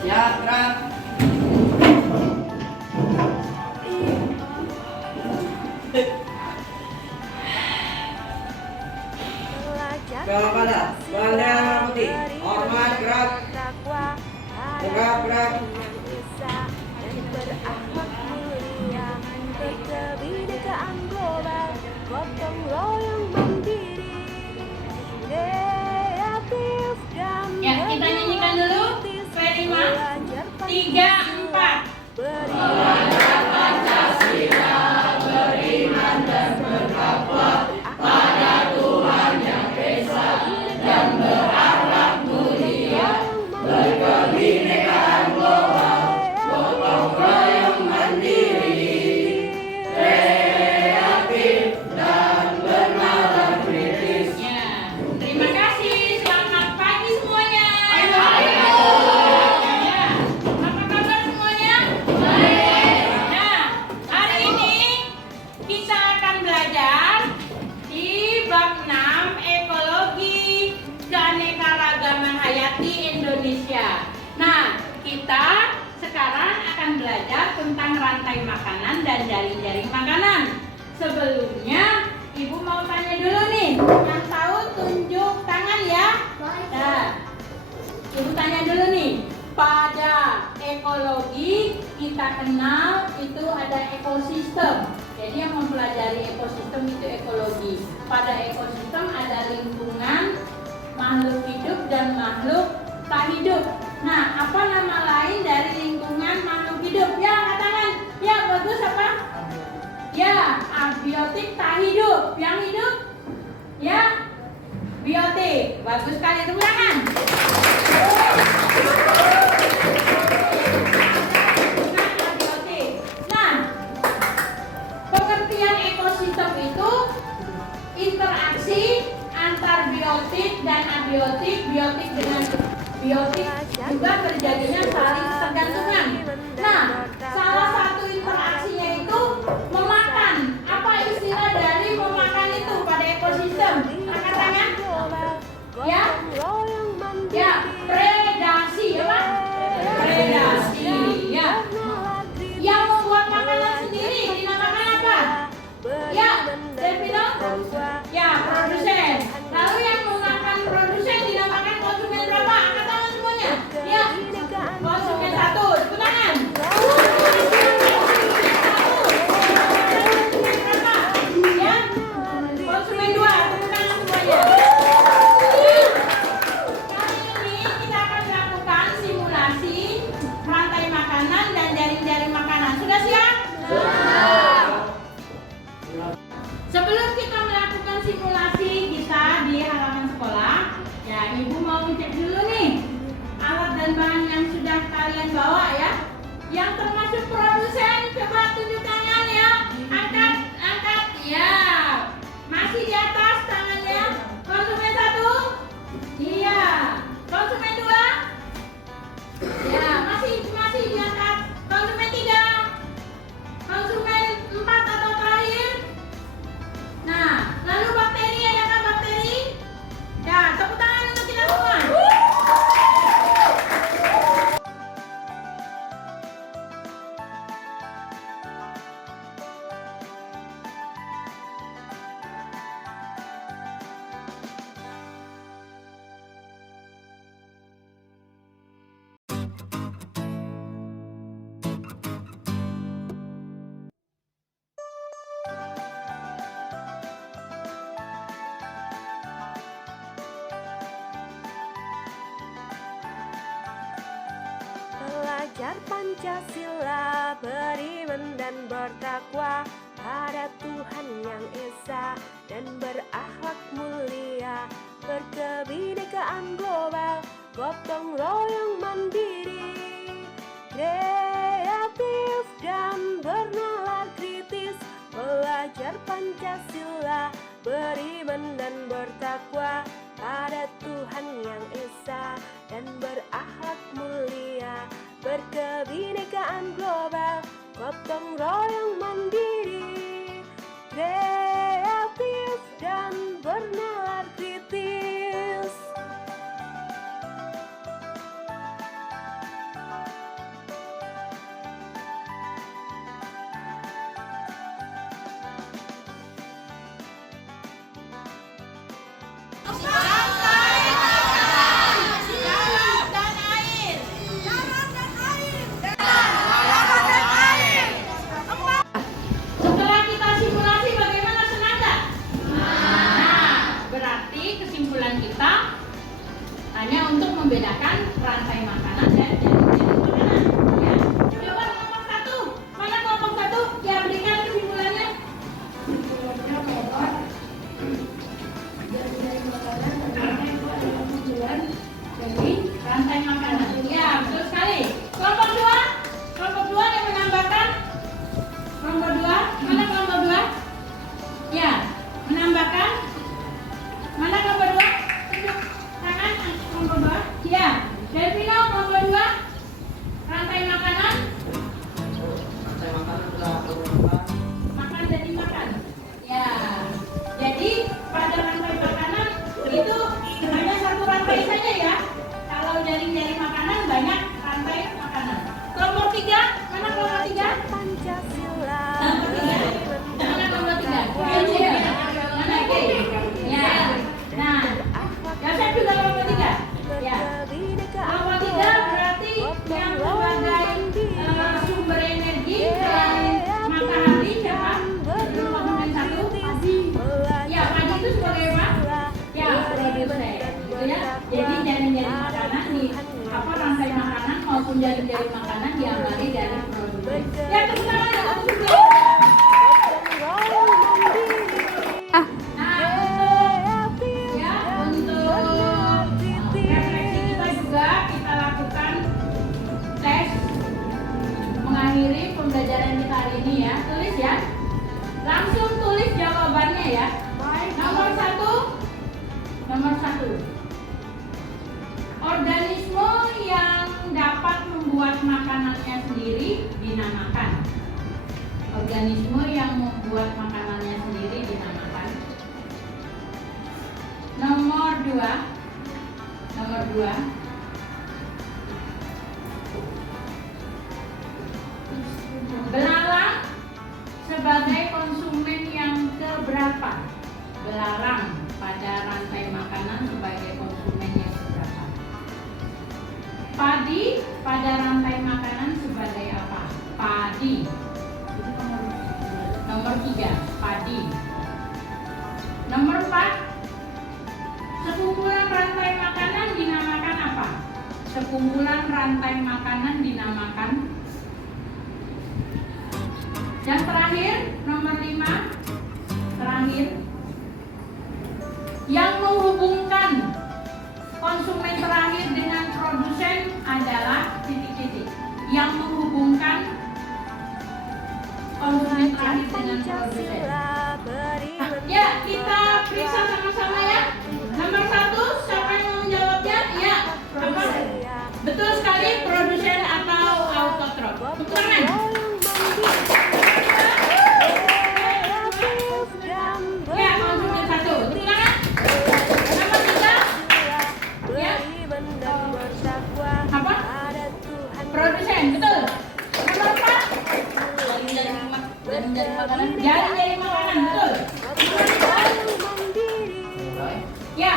Siap, gerak. Kalau pada bendera merah putih, hormat, gerak. Gerak, gerak. Kebinekaan global, gotong royong mandiri, kreatif dan Ya, kita nyanyikan dulu. Kelima, 3, 4. Belajar Pancasila, beriman dan bertakwa pada Tuhan Yang Esa dan berakhlak mulia, berkebinekaan global, gotong royong mandiri, kreatif dan bernalar kritis. Ya, terima kasih. Selamat pagi semuanya. Ya, apa kabar semuanya? Nah, hari ini kita akan belajar di bab 6 ekologi keanekaragaman hayati Indonesia. Nah, kita sekarang akan belajar tentang rantai makanan dan jaring-jaring makanan. Sebelumnya, Ibu mau tanya dulu nih. Yang tahu tunjuk tangan ya. Nah, Ibu tanya dulu nih. Pada ekologi kita kenal itu ada ekosistem. Jadi yang mempelajari ekosistem itu ekologi. Pada ekosistem ada lingkungan, makhluk hidup dan makhluk tak hidup. Nah, apa nama lain dari lingkungan makhluk hidup? Ya, katakan. Ya, bagus apa? Ya, abiotik tak hidup. Yang hidup? Ya, biotik. Bagus sekali, tepuk tangan. Abiotik. Nah, pengertian ekosistem itu interaksi antar biotik dan abiotik, biotik dengan biotik juga terjadinya saling tergantungan. Nah, salah satu interaksinya itu memakan. Apa istilah dari memakan itu pada ekosistem? Angkat tangan. Ya, ya, predasi, ya Pak? Predasi, ya. Yang membuat makanan sendiri dinamakan apa? Ya, Devino? Ya, produsen. Lalu yang memakan produsen dinamakan konsumen berapa? Angkat tangan semuanya. Ya, konsumen 1. Tepuk tangan. Konsumen berapa? Ya, konsumen 2. Tepuk tangan semuanya. Kali ini kita akan melakukan simulasi rantai makanan dan jaring-jaring makanan. Sudah siap? Sebelum kita melakukan simulasi kita di halaman sekolah, ya Ibu mau ngecek dulu nih alat dan bahan yang sudah kalian bawa ya. Yang termasuk produsen, coba tunjuk tangan ya. Angkat, angkat, ya. Masih di atas tangannya. Konsumen 1? Iya. Konsumen 2? Ya, masih di atas. Konsumen 3? Konsumen 4 atau terakhir? Nah, lalu bakteri, adakah bakteri? Ya, tepuk tangan untuk kita semua. Belajar Pancasila, beriman dan bertakwa pada Tuhan Yang Esa dan berakhlak mulia, berkebinekaan global, gotong royong mandiri, kreatif dan bernalar kritis. Belajar Pancasila, beriman dan bertakwa pada Tuhan Yang Esa dan berakhlak mulia, berkebinekaan global, gotong royong mandiri, kreatif dan bernalar kritis. pelajaran kita hanya untuk membedakan rantai makanan dan jenis-jenis makanan. Ya. Coba kelompok 1. Mana kelompok 1? Ya, berikan kesimpulannya. Kesimpulannya bahwa jenis makanan adalah tujuan dari Rantai makanan. Ya, betul sekali. Kelompok 2. Kelompok 2 yang menambahkan. Kelompok 2. Mana kelompok 2? Ya, menambahkan. Mana kelompok 2? Tunjuk tangan kelompok 2. Ya, Delvino kelompok 2. Rantai makanan. Rantai makanan adalah beberapa Makan dan dimakan. Ya, jadi pada rantai makanan itu hanya satu rantai saja ya. Kalau jaring-jaring makanan banyak rantai makanan. Kelompok 3, mana kelompok 3? Pancasila. Kelompok 3. Mana kelompok 3? Mana Oke. Ya. Nah, Yosef juga kelompok 3. Ya. Kelompok 3 berarti yang sebagai sumber energi selain matahari siapa? Kelompok 1 padi. Ya, padi itu sebagai apa? Ya, produsen. Gitu ya. Jadi jaring-jaring makanan nih, apa rantai makanan maupun jaring-jaring makanan diambil dari produsen. Ya, tepuk tangan ya, tepuk tangan. Nah, untuk refleksi kita juga kita lakukan tes mengakhiri pembelajaran kita hari ini ya. Tulis ya. Langsung tulis jawabannya ya. Nomor 1. Organisme yang dapat membuat makanannya sendiri dinamakan. Organisme yang membuat makanannya sendiri dinamakan. Nomor 2. Belalang sebagai konsumen yang keberapa? Belalang pada rantai makanan sebagai konsumen yang keberapa? Padi pada rantai makanan sebagai apa? Padi. Nomor 3, padi. Nomor 4, sekumpulan rantai makanan dinamakan apa? Sekumpulan rantai makanan dinamakan. Yang terakhir, nomor 5, terakhir, yang menghubungkan konsumen terakhir dengan produsen adalah titik-titik. Yang menghubungkan konsumen terakhir dengan produsen. Ya, kita periksa sama-sama ya. Nomor 1, siapa yang mau menjawabnya? Ya, apa? Betul sekali, produsen atau autotrop. Tepuk tangan. Ya, konsumen 1. Tepuk tangan. Nomor 3. Ya. Apa? Produsen, betul. Nomor 4. Jaring-jaring makanan, betul. Ya,